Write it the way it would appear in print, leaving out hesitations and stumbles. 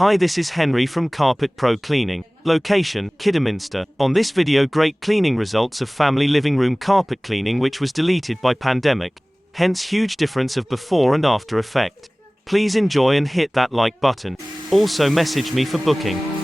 Hi, this is Henry from Carpet Pro Cleaning. Location, Kidderminster. On this video, great cleaning results of family living room carpet cleaning which was deleted by pandemic. Hence huge difference of before and after effect. Please enjoy and hit that like button. Also message me for booking.